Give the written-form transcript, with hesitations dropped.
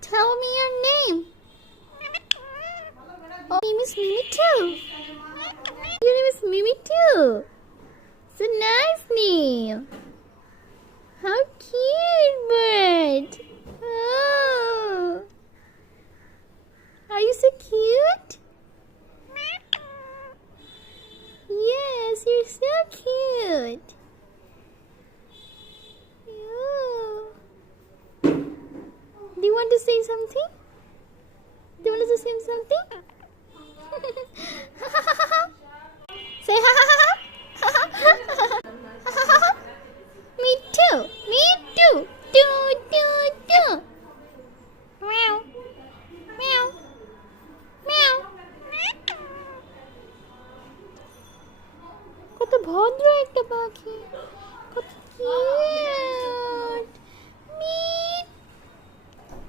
Tell me your name. Oh, your name is Mimi too. Your name is Mimi too. It's a nice name. How cute, bird. Oh. Are you so cute? Yes, you're so cute. Oh. Do you want to say something? Do you want to say something? Say ha ha ha ha. Me too. Me too. Do do do.